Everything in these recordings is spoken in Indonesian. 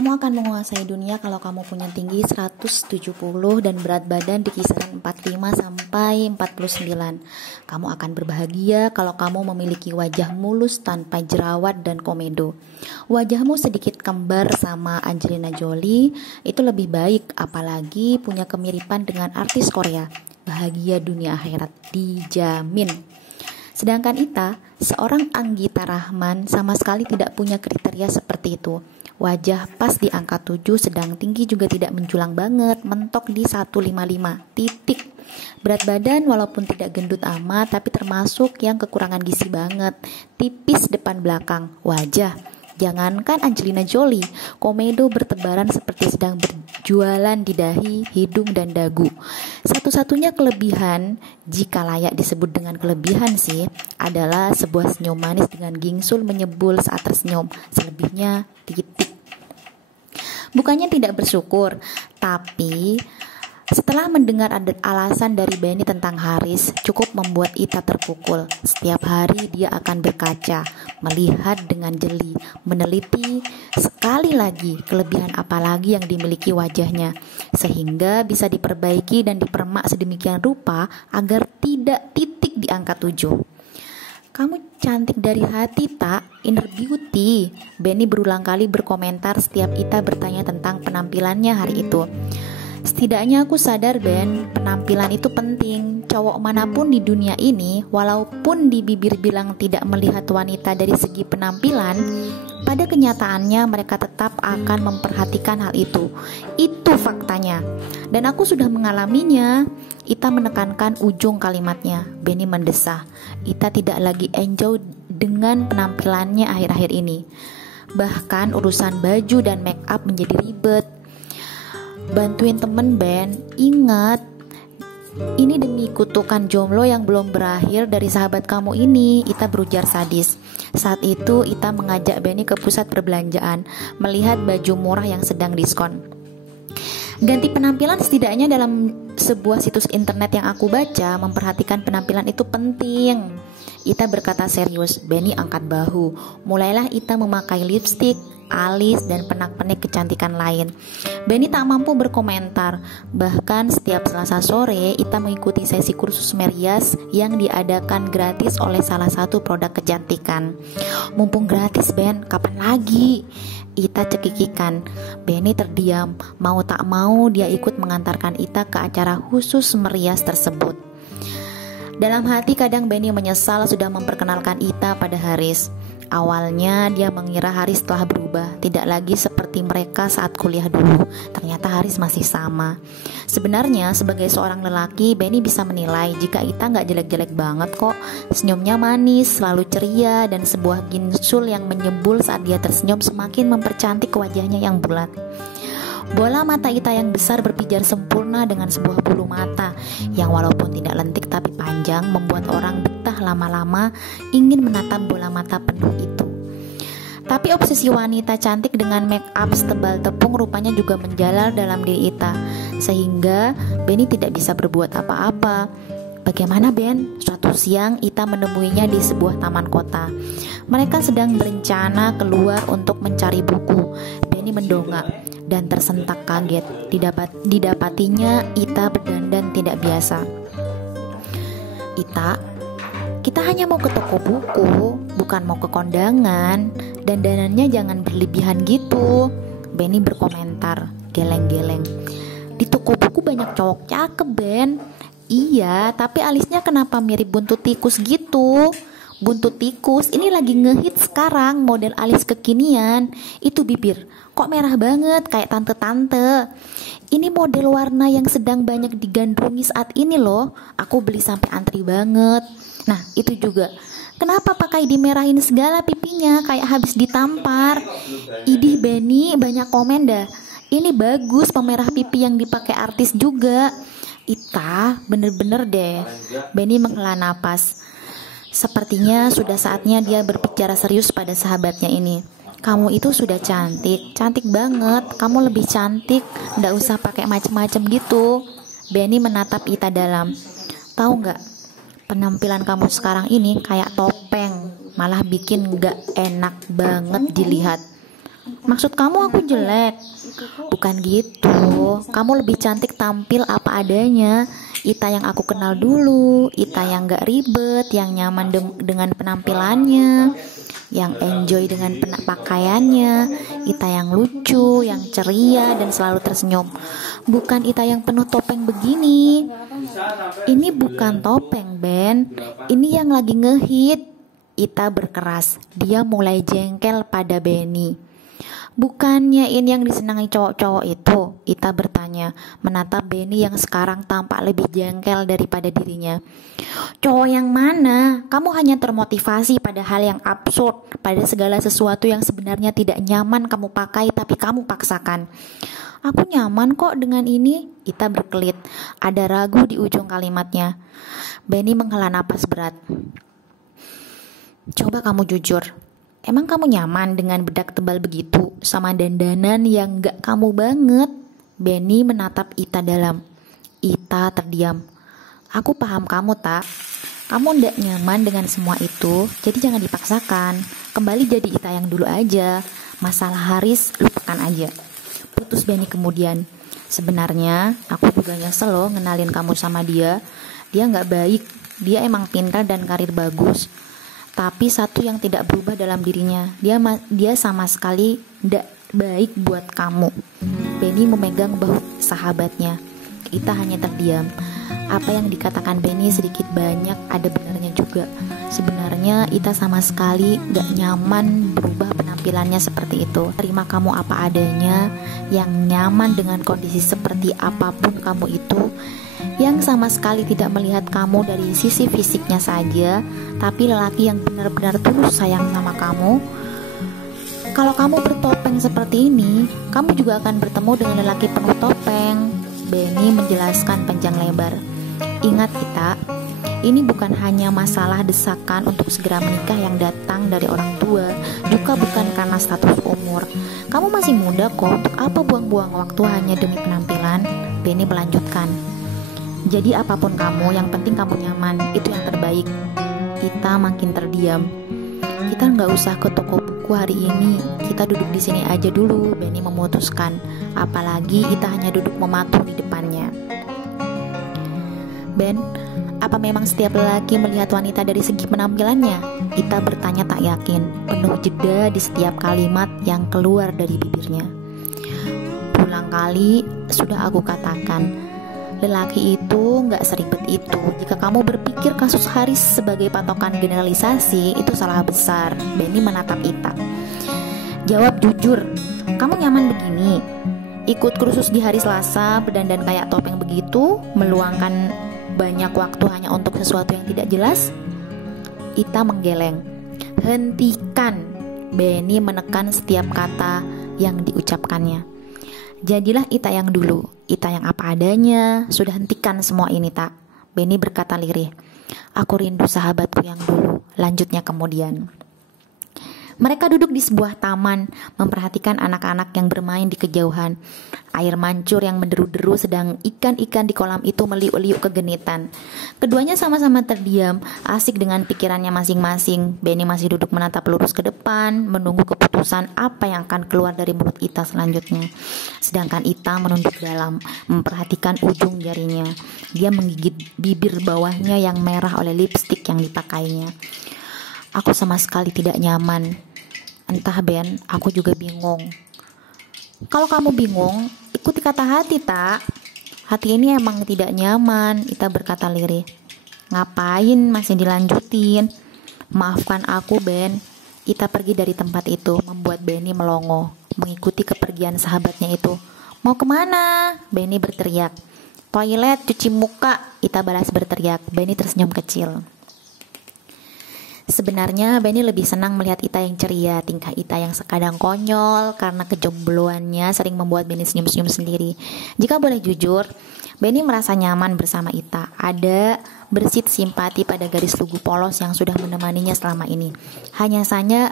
Kamu akan menguasai dunia kalau kamu punya tinggi 170 dan berat badan di kisaran 45 sampai 49. Kamu akan berbahagia kalau kamu memiliki wajah mulus tanpa jerawat dan komedo. Wajahmu sedikit kembar sama Angelina Jolie, itu lebih baik, apalagi punya kemiripan dengan artis Korea. Bahagia dunia akhirat dijamin. Sedangkan Ita, seorang Anggita Rahman, sama sekali tidak punya kriteria seperti itu. Wajah pas di angka 7, sedang tinggi juga tidak menjulang banget, mentok di 155, titik. Berat badan walaupun tidak gendut amat, tapi termasuk yang kekurangan gizi banget, tipis depan belakang. Wajah, jangankan Angelina Jolie, komedo bertebaran seperti sedang berjualan di dahi, hidung, dan dagu. Satu-satunya kelebihan, jika layak disebut dengan kelebihan sih, adalah sebuah senyum manis dengan gingsul menyebul saat tersenyum. Selebihnya titik. Bukannya tidak bersyukur, tapi setelah mendengar ada alasan dari Benny tentang Haris, cukup membuat Ita terpukul. Setiap hari dia akan berkaca, melihat dengan jeli, meneliti sekali lagi kelebihan apa lagi yang dimiliki wajahnya, sehingga bisa diperbaiki dan dipermak sedemikian rupa agar tidak titik di angka 7. Kamu cantik dari hati tak? Inner beauty. Benny berulang kali berkomentar setiap Ita bertanya tentang penampilannya hari itu. Setidaknya aku sadar, Ben, penampilan itu penting. Cowok manapun di dunia ini, walaupun di bibir bilang tidak melihat wanita dari segi penampilan, pada kenyataannya mereka tetap akan memperhatikan hal itu. Itu faktanya. Dan aku sudah mengalaminya. Ita menekankan ujung kalimatnya. Benny mendesah. Ita tidak lagi enjoy dengan penampilannya akhir-akhir ini. Bahkan urusan baju dan make up menjadi ribet. Bantuin temen, Ben. Ingat, ini demi kutukan jomblo yang belum berakhir dari sahabat kamu ini. Ita berujar sadis. Saat itu Ita mengajak Benny ke pusat perbelanjaan, melihat baju murah yang sedang diskon. Ganti penampilan setidaknya dalam sebuah situs internet yang aku baca, memperhatikan penampilan itu penting. Ita berkata serius. Benny angkat bahu. Mulailah Ita memakai lipstik, alis, dan pernak-pernik kecantikan lain. Benny tak mampu berkomentar. Bahkan setiap Selasa sore Ita mengikuti sesi kursus merias yang diadakan gratis oleh salah satu produk kecantikan. Mumpung gratis, Ben, kapan lagi? Ita cekikikan. Benny terdiam. Mau tak mau dia ikut mengantarkan Ita ke acara khusus merias tersebut. Dalam hati kadang Benny menyesal sudah memperkenalkan Ita pada Haris. Awalnya dia mengira Haris telah berubah, tidak lagi seperti mereka saat kuliah dulu. Ternyata Haris masih sama. Sebenarnya sebagai seorang lelaki, Benny bisa menilai jika Ita gak jelek-jelek banget kok. Senyumnya manis, selalu ceria, dan sebuah ginsul yang menyebul saat dia tersenyum semakin mempercantik wajahnya yang bulat. Bola mata Ita yang besar berpijar sempurna dengan sebuah bulu mata yang walaupun tidak lentik tapi panjang, membuat orang betah lama-lama ingin menatap bola mata penuh itu. Tapi obsesi wanita cantik dengan make up setebal tepung rupanya juga menjalar dalam diri Ita, sehingga Benny tidak bisa berbuat apa-apa. Bagaimana, Ben? Suatu siang Ita menemuinya di sebuah taman kota. Mereka sedang berencana keluar untuk mencari buku. Benny mendongak dan tersentak kaget. Didapatinya Ita berdandan tidak biasa. Ita, kita hanya mau ke toko buku, bukan mau ke kondangan. Dandanannya jangan berlebihan gitu. Benny berkomentar, geleng-geleng. Di toko buku banyak cowok cakep, Ben. Iya, tapi alisnya kenapa mirip buntut tikus gitu? Buntut tikus ini lagi ngehit sekarang, model alis kekinian. Itu bibir, kok merah banget kayak tante-tante. Ini model warna yang sedang banyak digandrungi saat ini loh. Aku beli sampai antri banget. Nah, itu juga. Kenapa pakai dimerahin segala pipinya kayak habis ditampar? Idih Benny, banyak komen dah. Ini bagus pemerah pipi yang dipakai artis juga. Ita, bener-bener deh. Benny menghela napas. Sepertinya sudah saatnya dia berbicara serius pada sahabatnya ini. Kamu itu sudah cantik, cantik banget. Kamu lebih cantik, nggak usah pakai macem-macem gitu. Benny menatap Ita dalam. Tahu nggak, penampilan kamu sekarang ini kayak topeng, malah bikin nggak enak banget dilihat. Maksud kamu aku jelek? Bukan gitu. Kamu lebih cantik tampil apa adanya. Ita yang aku kenal dulu, Ita yang gak ribet, yang nyaman dengan penampilannya, yang enjoy dengan pakaiannya, Ita yang lucu, yang ceria dan selalu tersenyum. Bukan Ita yang penuh topeng begini. Ini bukan topeng, Ben. Ini yang lagi ngehit. Ita berkeras. Dia mulai jengkel pada Benny. Bukannya ini yang disenangi cowok-cowok itu? Ita bertanya, menatap Benny yang sekarang tampak lebih jengkel daripada dirinya. Cowok yang mana? Kamu hanya termotivasi pada hal yang absurd, pada segala sesuatu yang sebenarnya tidak nyaman kamu pakai tapi kamu paksakan. Aku nyaman kok dengan ini, Ita berkelit. Ada ragu di ujung kalimatnya. Benny menghela napas berat. Coba kamu jujur. Emang kamu nyaman dengan bedak tebal begitu sama dandanan yang gak kamu banget? Benny menatap Ita dalam. Ita terdiam. Aku paham kamu, tak? Kamu ndak nyaman dengan semua itu, jadi jangan dipaksakan. Kembali jadi Ita yang dulu aja. Masalah Haris lupakan aja. Putus Benny kemudian. Sebenarnya aku juga nyesel loh ngenalin kamu sama dia. Dia gak baik. Dia emang pintar dan karir bagus. Tapi satu yang tidak berubah dalam dirinya, dia sama sekali tidak baik buat kamu. Benny memegang bahu sahabatnya. Ita hanya terdiam. Apa yang dikatakan Benny sedikit banyak ada benarnya juga. Sebenarnya Ita sama sekali gak nyaman berubah penampilannya seperti itu. Terima kamu apa adanya, yang nyaman dengan kondisi seperti apapun kamu itu, yang sama sekali tidak melihat kamu dari sisi fisiknya saja, tapi lelaki yang benar-benar tulus sayang sama kamu. Kalau kamu bertopeng seperti ini, kamu juga akan bertemu dengan lelaki penuh topeng. Benny menjelaskan panjang lebar. Ingat Ita, ini bukan hanya masalah desakan untuk segera menikah yang datang dari orang tua, juga bukan karena status umur. Kamu masih muda kok, untuk apa buang-buang waktu hanya demi penampilan? Benny melanjutkan. Jadi apapun kamu, yang penting kamu nyaman, itu yang terbaik. Ita makin terdiam. Kita nggak usah ke toko buku hari ini, kita duduk di sini aja dulu, Benny memutuskan. Apalagi Ita hanya duduk mematung di depannya. Ben, apa memang setiap lelaki melihat wanita dari segi penampilannya? Ita bertanya tak yakin, penuh jeda di setiap kalimat yang keluar dari bibirnya. Berulang kali sudah aku katakan, lelaki itu gak seribet itu. Jika kamu berpikir kasus Haris sebagai patokan generalisasi, itu salah besar. Benny menatap Ita. Jawab jujur, kamu nyaman begini? Ikut kursus di hari Selasa, berdandan kayak topeng begitu, meluangkan banyak waktu hanya untuk sesuatu yang tidak jelas? Ita menggeleng. Hentikan. Benny menekan setiap kata yang diucapkannya. Jadilah Ita yang dulu, Ita yang apa adanya. Sudah hentikan semua ini, tak? Benny berkata lirih. Aku rindu sahabatku yang dulu. Lanjutnya kemudian. Mereka duduk di sebuah taman, memperhatikan anak-anak yang bermain di kejauhan. Air mancur yang menderu-deru, sedang ikan-ikan di kolam itu meliuk-liuk kegenitan. Keduanya sama-sama terdiam, asik dengan pikirannya masing-masing. Benny masih duduk menatap lurus ke depan, menunggu keputusan apa yang akan keluar dari mulut Ita selanjutnya. Sedangkan Ita menunduk dalam, memperhatikan ujung jarinya. Dia menggigit bibir bawahnya yang merah oleh lipstik yang dipakainya. Aku sama sekali tidak nyaman. Entah Ben, aku juga bingung. Kalau kamu bingung, ikuti kata hati, tak? Hati ini emang tidak nyaman, Ita berkata lirih. Ngapain masih dilanjutin? Maafkan aku Ben. Ita pergi dari tempat itu, membuat Benny melongo, mengikuti kepergian sahabatnya itu. Mau kemana? Benny berteriak. Toilet, cuci muka, Ita balas berteriak. Benny tersenyum kecil. Sebenarnya Benny lebih senang melihat Ita yang ceria. Tingkah Ita yang sekadang konyol karena kejombloannya sering membuat Benny senyum-senyum sendiri. Jika boleh jujur, Benny merasa nyaman bersama Ita. Ada bersit simpati pada garis lugu polos yang sudah menemaninya selama ini. Hanya saja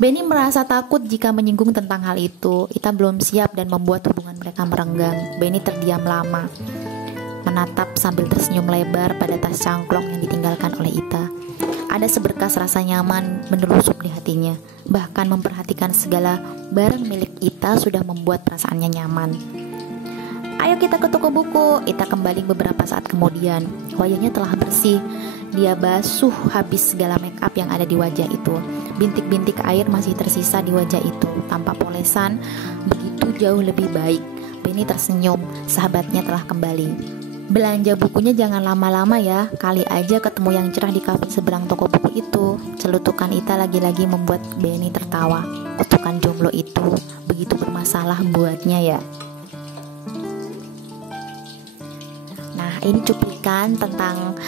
Benny merasa takut jika menyinggung tentang hal itu. Ita belum siap dan membuat hubungan mereka merenggang. Benny terdiam lama, menatap sambil tersenyum lebar pada tas cangklong yang ditinggalkan oleh Ita. Ada seberkas rasa nyaman menelusup di hatinya. Bahkan memperhatikan segala barang milik Ita sudah membuat perasaannya nyaman. Ayo kita ke toko buku. Ita kembali beberapa saat kemudian. Wajahnya telah bersih. Dia basuh habis segala make up yang ada di wajah itu. Bintik-bintik air masih tersisa di wajah itu. Tanpa polesan, begitu jauh lebih baik. Penny tersenyum. Sahabatnya telah kembali. Belanja bukunya jangan lama-lama ya. Kali aja ketemu yang cerah di kafe seberang toko buku itu. Celutukan Ita lagi-lagi membuat Benny tertawa. Kutukan jomblo itu begitu bermasalah buatnya ya. Nah, ini cuplikan tentang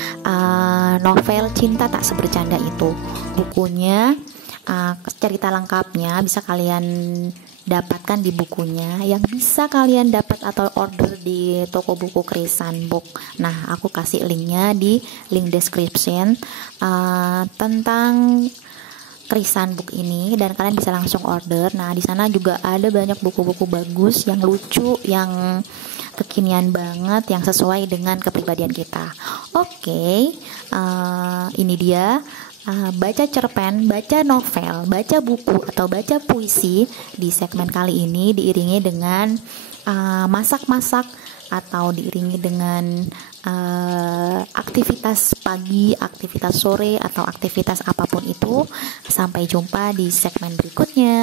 novel Cinta Tak Sebercanda itu. Bukunya, cerita lengkapnya bisa kalian dapatkan di bukunya, yang bisa kalian dapat atau order di toko buku Krisan Book. Nah, aku kasih linknya di link description tentang Krisan Book ini, dan kalian bisa langsung order. Nah, di sana juga ada banyak buku-buku bagus, yang lucu, yang kekinian banget, yang sesuai dengan kepribadian kita. Oke, ini dia. Baca cerpen, baca novel, baca buku, atau baca puisi di segmen kali ini diiringi dengan masak-masak atau diiringi dengan aktivitas pagi, aktivitas sore, atau aktivitas apapun itu. Sampai jumpa di segmen berikutnya.